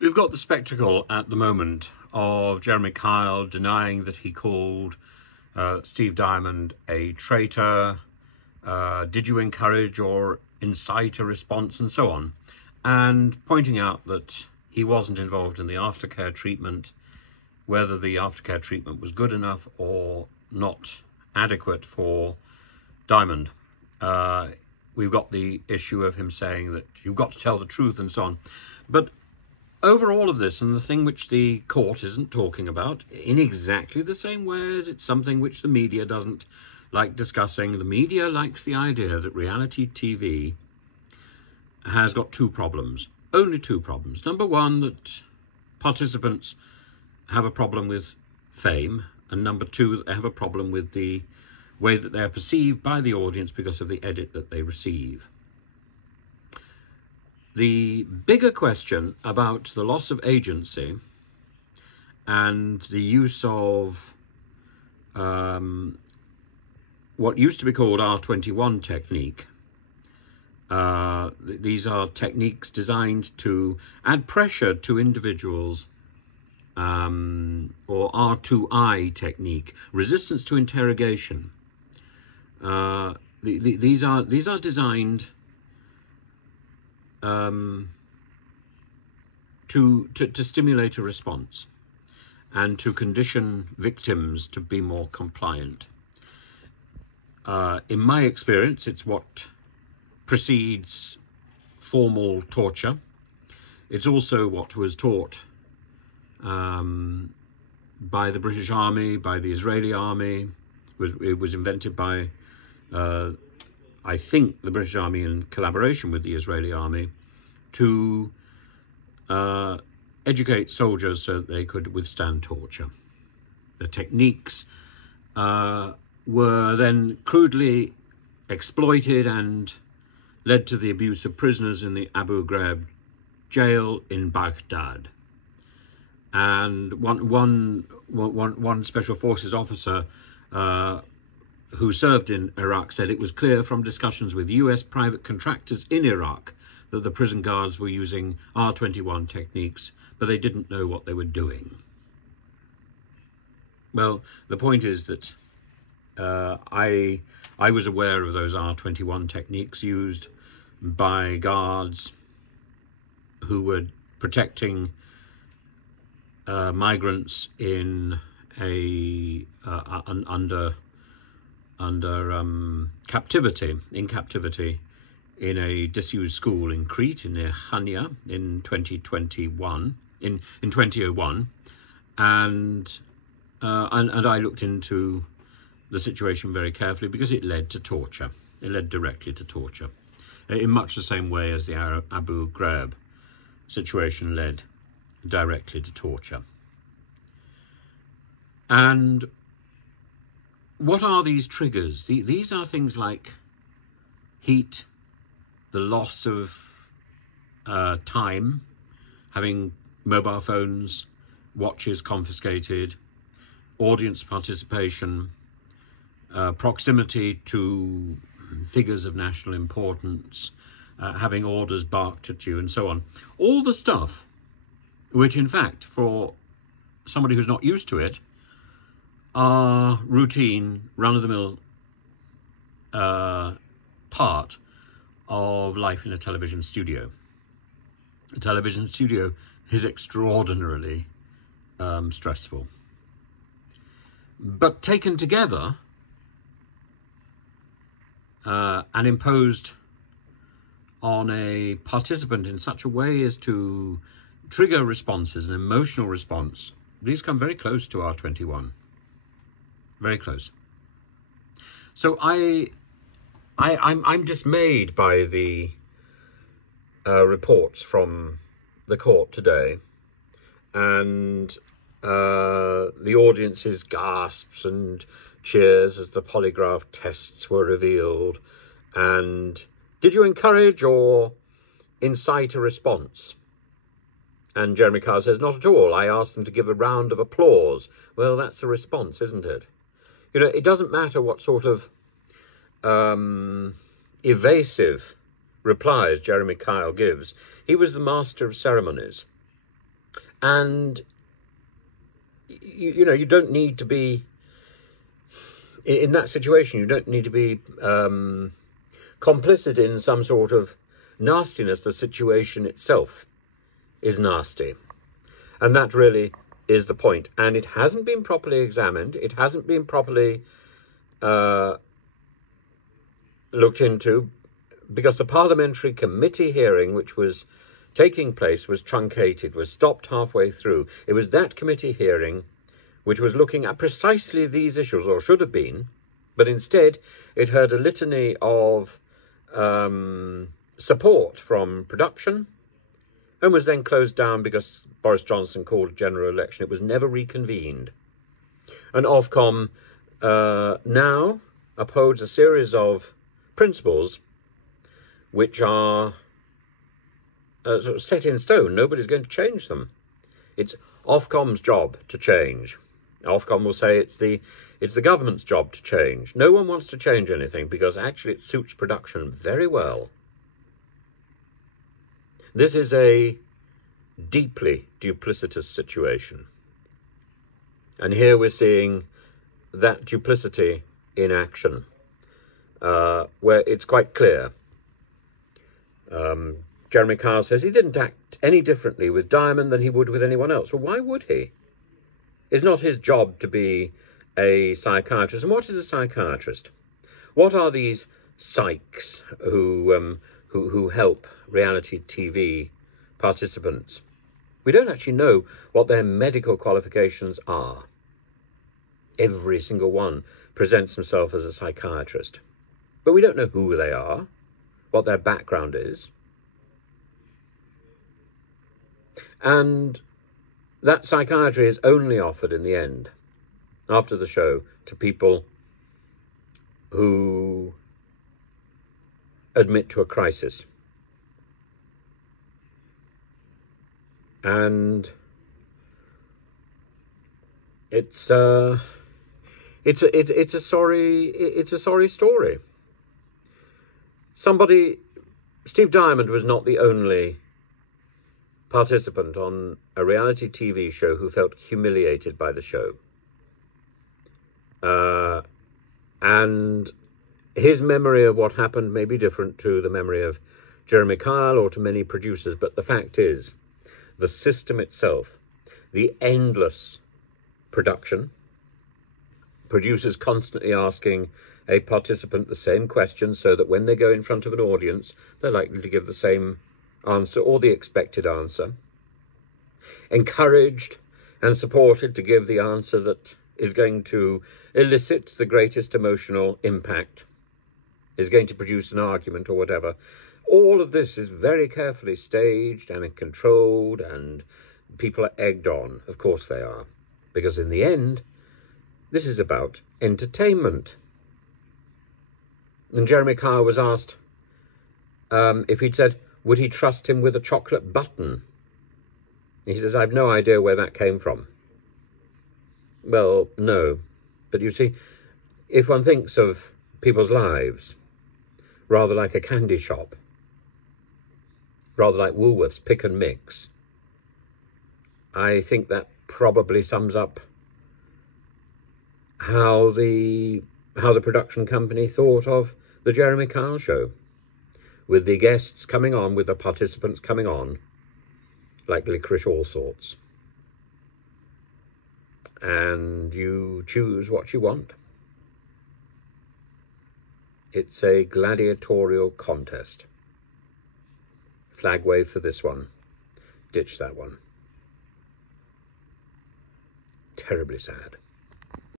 We've got the spectacle at the moment of Jeremy Kyle denying that he called Steve Diamond a traitor. Did you encourage or incite a response, and so on, and pointing out that he wasn't involved in the aftercare treatment, whether the aftercare treatment was good enough or not adequate for Diamond. We've got the issue of him saying that you've got to tell the truth and so on. But over all of this, and the thing which the court isn't talking about, in exactly the same way as it's something which the media doesn't like discussing, the media likes the idea that reality TV has got two problems. Only two problems. Number one, that participants have a problem with fame, and number two, that they have a problem with the way that they are perceived by the audience because of the edit that they receive. The bigger question about the loss of agency and the use of what used to be called R21 technique. These are techniques designed to add pressure to individuals, or R2I technique, resistance to interrogation. These are designed to stimulate a response and to condition victims to be more compliant. In my experience, it's what precedes formal torture. It's also what was taught by the British Army, by the Israeli Army. It was invented by, I think, the British Army in collaboration with the Israeli Army to educate soldiers so that they could withstand torture. The techniques were then crudely exploited and led to the abuse of prisoners in the Abu Ghraib jail in Baghdad. And one special forces officer who served in Iraq said it was clear from discussions with US private contractors in Iraq that the prison guards were using R21 techniques, but they didn't know what they were doing. Well, the point is that I was aware of those R21 techniques used by guards who were protecting migrants in under captivity in a disused school in Crete, near Chania, in 2001, and I looked into the situation very carefully because it led to torture. It led directly to torture, in much the same way as the Abu Ghraib situation led directly to torture. And what are these triggers? These are things like heat, the loss of time, having mobile phones, watches confiscated, audience participation, proximity to figures of national importance, having orders barked at you, and so on. All the stuff which, in fact, for somebody who's not used to it, are routine, run-of-the-mill part of life in a television studio. A television studio is extraordinarily stressful. But taken together and imposed on a participant in such a way as to trigger responses, an emotional response, these come very close to R21. Very close. So I'm dismayed by the reports from the court today, and the audience's gasps and cheers as the polygraph tests were revealed. And did you encourage or incite a response? And Jeremy Kyle says, not at all. I asked them to give a round of applause. Well, that's a response, isn't it? You know, it doesn't matter what sort of evasive replies Jeremy Kyle gives. He was the master of ceremonies. And, you know, you don't need to be, in that situation, you don't need to be complicit in some sort of nastiness. The situation itself is nasty. And that really is the point. And it hasn't been properly examined. It hasn't been properly looked into, because the parliamentary committee hearing, which was taking place, was truncated, was stopped halfway through. It was that committee hearing which was looking at precisely these issues, or should have been, but instead it heard a litany of support from production, and was then closed down because Boris Johnson called a general election. It was never reconvened. And Ofcom now upholds a series of principles which are sort of set in stone. Nobody's going to change them. It's Ofcom's job to change. Ofcom will say it's the government's job to change. No one wants to change anything because actually it suits production very well. This is a deeply duplicitous situation. And here we're seeing that duplicity in action, where it's quite clear. Jeremy Kyle says he didn't act any differently with Diamond than he would with anyone else. Well, why would he? It's not his job to be a psychiatrist. And what is a psychiatrist? What are these psychs who help reality TV participants? We don't actually know what their medical qualifications are. Every single one presents himself as a psychiatrist. But we don't know who they are, what their background is. And that psychiatry is only offered in the end, after the show, to people who admit to a crisis. And it's a sorry story. Steve Diamond was not the only participant on a reality TV show who felt humiliated by the show. And his memory of what happened may be different to the memory of Jeremy Kyle or to many producers, but the fact is, the system itself, the endless production, producers constantly asking a participant the same question so that when they go in front of an audience, they're likely to give the same answer or the expected answer, encouraged and supported to give the answer that is going to elicit the greatest emotional impact, is going to produce an argument or whatever. All of this is very carefully staged and controlled, and people are egged on. Of course they are, because in the end, this is about entertainment. And Jeremy Kyle was asked if he'd said, would he trust him with a chocolate button? He says, I've no idea where that came from. Well, no. But you see, if one thinks of people's lives, rather like a candy shop, rather like Woolworths, pick and mix, I think that probably sums up how the production company thought of the Jeremy Kyle show, with the guests coming on, with the participants coming on, like licorice all sorts. And you choose what you want. It's a gladiatorial contest. Flag wave for this one. Ditch that one. Terribly sad.